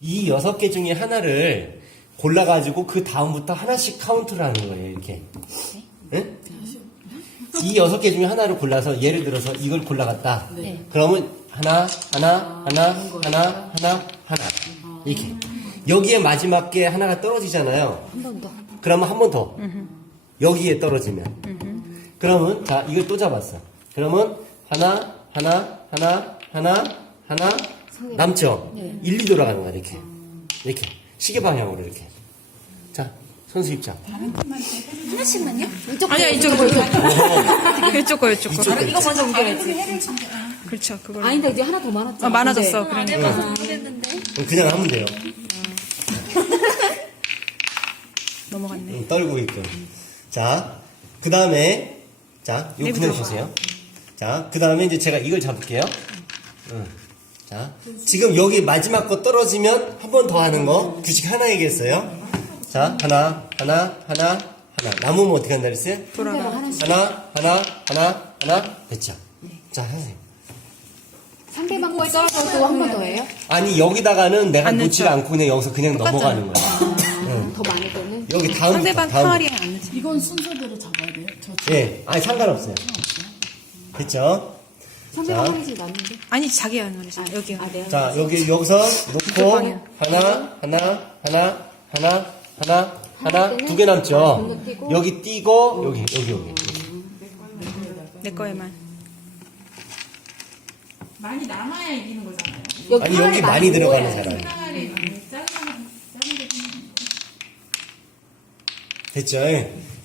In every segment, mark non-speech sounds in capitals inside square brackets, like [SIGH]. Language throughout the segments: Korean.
이 여섯 개 중에 하나를 골라가지고 그 다음부터 하나씩 카운트를 하는 거예요, 이렇게. 응? 이 여섯 개 중에 하나를 골라서 예를 들어서 이걸 골라갔다. 네. 그러면 하나, 하나, 하나, 하나, 하나, 하나. 이렇게. 여기에 마지막 게 하나가 떨어지잖아요. 한 번 더. 그러면 한 번 더. 여기에 떨어지면. 그러면, 자, 이걸 또 잡았어. 그러면, 하나, 하나, 하나, 하나, 하나, 남죠? 네. 1, 2 돌아가는 거야, 이렇게. 이렇게. 시계 방향으로 이렇게. 자, 선수 입장. 하나씩만요? 이쪽 아니야, 이쪽, 이쪽, 이쪽. 이쪽 거, 이쪽 거. 이쪽 거. 이거 먼저 옮겨야지. 그렇죠, 그걸. 아닌데 이제 하나 더 많았잖아. 아, 많아졌어. 근데. 그러니까. 모르겠는데. 그럼 그냥 하면 돼요. [LAUGHS] 넘어갔네. 응, 떨고 있고. 자, 그 다음에, 자, 이거 그냥 내부터. 주세요. 자, 그 다음에 이제 제가 이걸 잡을게요. 응. 자, 지금 여기 마지막 거 떨어지면 한 번 더 하는 거, 규칙 하나 얘기했어요. 자, 하나, 하나, 하나, 하나. 남으면 어떻게 한다 그랬어요? 상대방 돌아가. 하나씩. 하나, 하나, 하나, 하나, 됐죠? 자, 하세요. 상대방 거에 떨어져도 한번 더 해요? 아니, 여기다가는 내가 안 놓지. 않고 그냥 여기서 그냥. 넘어가는 거야. 응. 더 많을 때는? 여기 다음부터. 상대방 다음부터. 파리에 안 넣지. 이건 순서대로 잡아야 돼요. 저 예, 아니, 상관없어요. 됐죠? 상대방 자. 하나씩 났는데? 아니, 자기 안 넣지. 여기. 아, 내가. 자, 여기, 여기서 놓고, 방향. 하나, 하나, 하나, 하나, 하나, 하나, 두 개 남죠? 건너 뛰고. 여기 띄고, 여기, 여기, 여기. 내 거에만. 많이 남아야 이기는 거잖아요. 여기 아니, 여기 많이 들어가는 모아야지. 사람. 차라리 작은 작은 게 됐죠?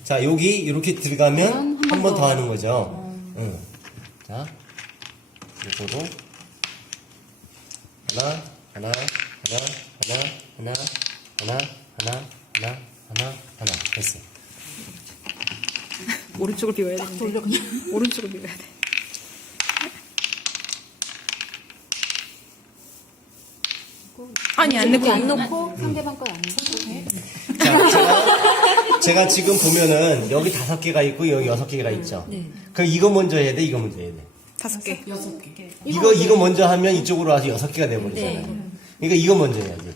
자, 여기 이렇게 들어가면 한한번번 더. 더 하는 거죠? 응. 자, 이거도. 하나, 하나, 하나, 하나, 하나, 하나, 하나, 하나, 하나, 하나. 됐어. [LAUGHS] 오른쪽을 비워야 되는데. [LAUGHS] 오른쪽을 비워야 돼. 아니, 안 넣고. 안 넣고 상대방 거에 안 넣고. 자, 제가, 제가 지금 보면은 여기 다섯 개가 있고 여기 여섯 개가 있죠? 그럼 이거 먼저 해야 돼, 이거 먼저 해야 돼. 다섯 개. 여섯 개. 이거, 이거 먼저 하면 이쪽으로 와서 여섯 개가 돼버리잖아요. 그러니까 이거 먼저 해야지.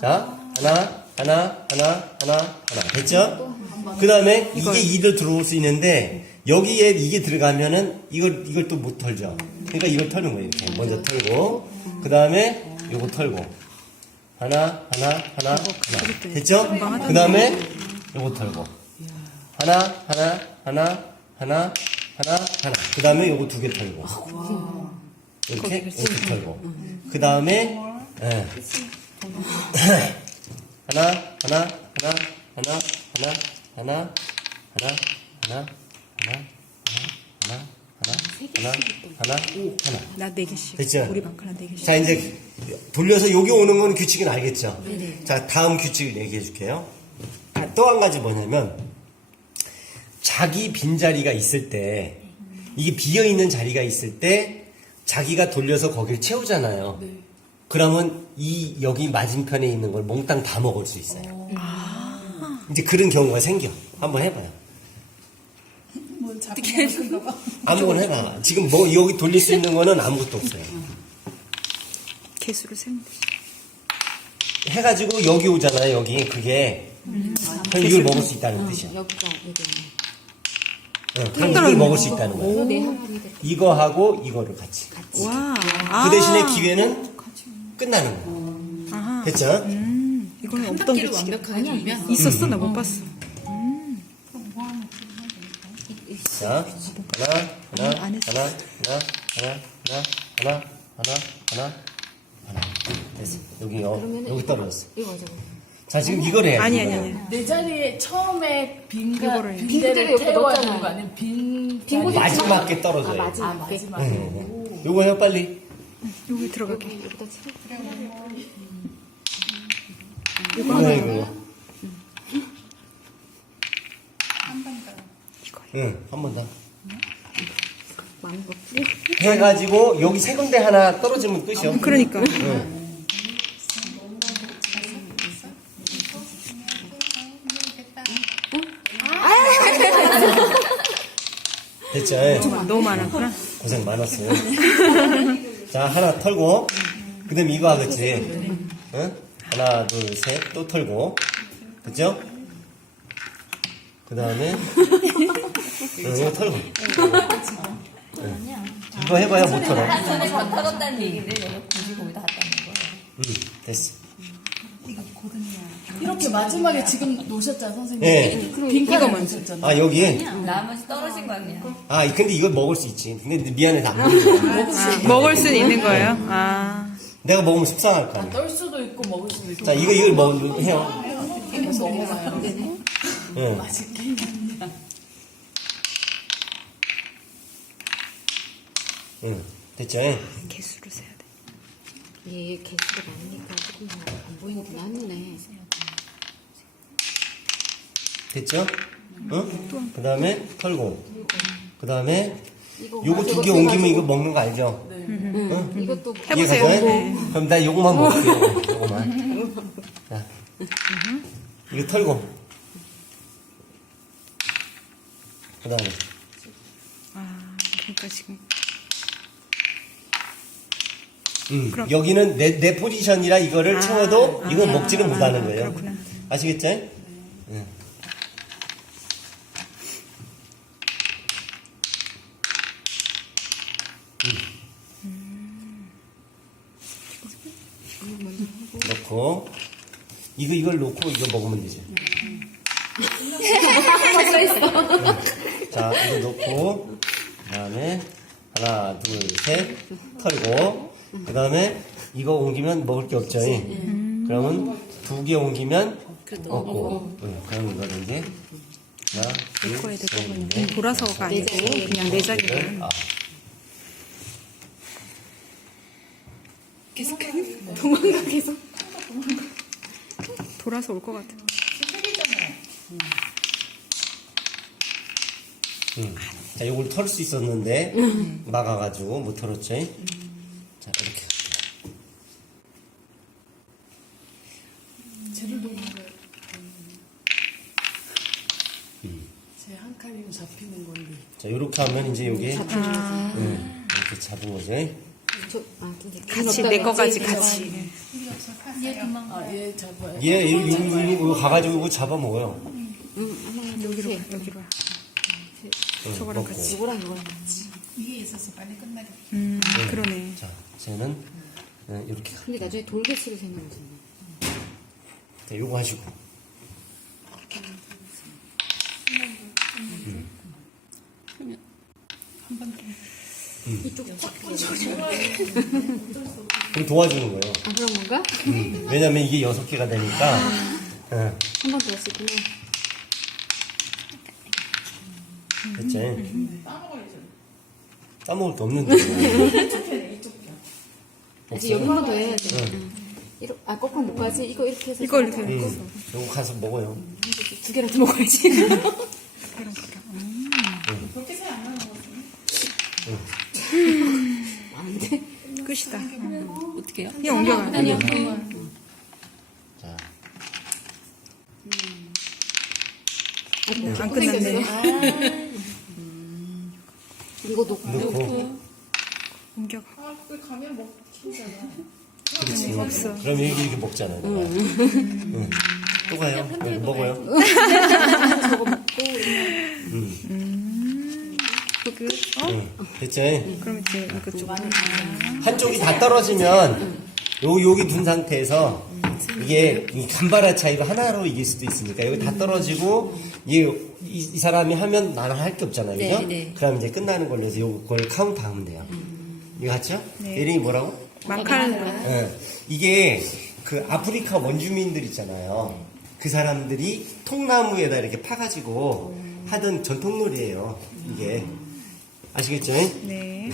자, 하나, 하나, 하나, 하나, 하나. 됐죠? 그 다음에 이게 2를 들어올 수 있는데, 여기에 이게 들어가면은 이걸, 이걸 또 못 털죠. 그러니까 이걸 털는 거예요. 이렇게. 먼저 털고, 그 다음에 요거 털고. 하나, 하나, 하나, 하나. 됐죠? 그 다음에 요거 털고. 하나, 하나, 하나, 하나, 하나, 하나. 그 다음에 요거 두 개 털고. 이렇게 이렇게 털고 그 다음에 예. 하나 하나 하나 하나 하나 하나 하나 하나 하나 하나 하나 하나 하나 하나 하나 나네 개씩. 됐죠? 우리 방카는 네 개씩. 자 이제 돌려서 여기 오는 건 규칙은 알겠죠? 자 다음 규칙을 얘기해 줄게요 또 한 가지 뭐냐면 자기 빈자리가 있을 때 이게 비어있는 자리가 있을 때 자기가 돌려서 거기를 채우잖아요. 그러면 이 여기 맞은편에 있는 걸 몽땅 다 먹을 수 있어요. 이제 그런 경우가 생겨. 한번 해봐요. 뭐 잡히는 거 봐. [LAUGHS] 아무거나 해봐. 지금 뭐 여기 돌릴 수 있는 거는 아무것도 없어요. 개수를 세면 돼. 해가지고 여기 오잖아요 여기. 그게 그럼 이걸 먹을 수 있다는 뜻이야. 여기가 여기. 응, 그럼 이걸 먹을 수 있다는 내 항아리 될 이거하고 이거를 같이. 와. 그 대신에 기회는 끝나는 거야 아하. 됐죠? 음, 이거는 없던 끼를 규칙. 완벽하게 이면 있었어? 나 못 봤어. 자 하나 하나. 하나 하나 하나 하나 하나 하나 하나 하나. 됐어. 여기 어, 여기 떨어졌어. 이거 저거. 자 지금 이걸 해야지 아니, 아니. 아니. 내 자리에 처음에 빈가 이거를 빈 빈대를 그대로 옆에 태워야 넣었잖아요. 되는 거 아니면 빈빈 곳에 자리- 마지막 게 아, 떨어져요 마지막 아 게. 마지막에 네, 네. 요거 해요 빨리 여기 들어가게. 여기다 치고. 이거 해 이거 응, 한 번 더. 많은 거. 해가지고 여기 세 군데 하나 떨어지면 끝이요. 그러니까. 됐죠? 예. 너무 많았구나. 고생 많았어요. [LAUGHS] 자, 하나 털고, 그 다음에 이거 하겠지. 응? 하나, 둘, 셋. 또 털고. 그죠? 그 다음에, [LAUGHS] 이거 털고. 응. 이거 해봐야 못 털어. 전에 다 털었다는 얘기를 내가 굳이 거기다 갖다 놓은 거예요. 응, 됐어. 이 렇게 마지막에 지금 놓으셨잖아 선생님. 네. 빈칸을 놓으셨잖아. 아, 여기? 나머지 떨어진 거 아니야? 아, 근데 이걸 먹을 수 있지. 근데 미안해, 다안 먹는 거야. 먹을 수는 있는 거예요? 아. 내가 먹으면 속상할 거 아니야. 떨 수도 있고 먹을 수도 있고. 자, 이거, 이걸 먹, 해요. 이거 먹어봐요. 응. 맛있게. 응. 됐죠? 응. 개수로 세야 돼. 얘 개수가 많으니까 조금 안 보이는데 나누네. 됐죠? 응? 그 다음에 털고. 그 다음에 이거 요거 두 개 옮기면 이거 먹는 거 알죠? 응. 이것도 해보세요. 이해가죠? 네. 그럼 나 요거만 먹을게요. 요거만. 자. 이거 털고. 그 다음에. 아, 그러니까 지금 음, 그럼- 여기는 내, 내 포지션이라 이거를 아, 채워도 아, 이건 아, 먹지는 아, 못하는 아, 거예요. 그렇구나. 아시겠죠? 넣고 이거 이걸 놓고 이거 먹으면 되지. 자 이거 놓고 그다음에 하나 둘셋 털고 그다음에 이거 옮기면 먹을 게 없죠. 그러면 두 개 옮기면 없고 응, 그럼 이거를 이제 하나 내거에 둘. 셋, 넷, 돌아서가 아니고 그냥 내 자리 를. 아. 도망가 계속. 돌아서 올 것 같아. 응. 자, 요걸 털 수 있었는데 막아가지고 못 털었죠. 자, 이렇게. 쟤를 거. 쟤한 칸이면 잡히는 건데. 자, 이렇게 하면 이제 여기 아, 응, 이렇게 잡은 거죠. 저, 아, 같이 내 거까지 같이. 아, 얘 잡아요. 얘 여기 이거 가가지고 이거 잡아 먹어요. 응, 여기로 가. 여기로. 저거랑. 같이. 이거랑 이거랑 같이. 이게 있어서 빨리 끝나겠다. 음, 응. 그러네. 자, 쟤는 응, 이렇게 가. 근데 나중에 돌개수를 세는 거잖아. 자, 요거 하시고. 이쪽 쫙. 그럼 도와주는 거예요. 아, 그런 건가? 음, 왜냐면 이게 여섯 개가 되니까. 응, 한 번 더. 됐지? 따먹어야죠. 따먹을 게 없는데. 한번더 해야지. 응. 이렇게, 아, 거꾸로 못 가지? 이거 이렇게 해서. 이거 이렇게. 응, 요거 가서 먹어요. 두 개라도 먹어야지. [LAUGHS] 그렇게 세 안 나는 거 같은데. 안 돼. 끝이다. 어떻게요? 그냥 옮겨가. 자, 안 끝났네. 이거 놓고. 넣고. 옮겨가. 아, 그 가면 먹히잖아. 그렇지. 없어. 그럼 이렇게, 이렇게 먹잖아요. 내가. 응. 또 가요. 먹어요. [LAUGHS] 저거 먹고. 끝. 어? 응. 됐죠? 그럼 이제 이거 좀. 한쪽이 다 떨어지면 요 여기 둔 상태에서 이게 이 간발의 차이로 하나로 이길 수도 있으니까 여기 다 떨어지고 이, 이, 이 사람이 하면 나는 할 게 없잖아요. 그죠? 네, 네. 그럼 이제 끝나는 걸로 해서 요걸 카운트 하면 돼요. 이거 같죠? 네. 이름이 뭐라고? 만칼. 예. 이게 그 아프리카 원주민들 있잖아요. 그 사람들이 통나무에다 이렇게 파가지고 하던 전통놀이에요. 이게. 아시겠죠? 네.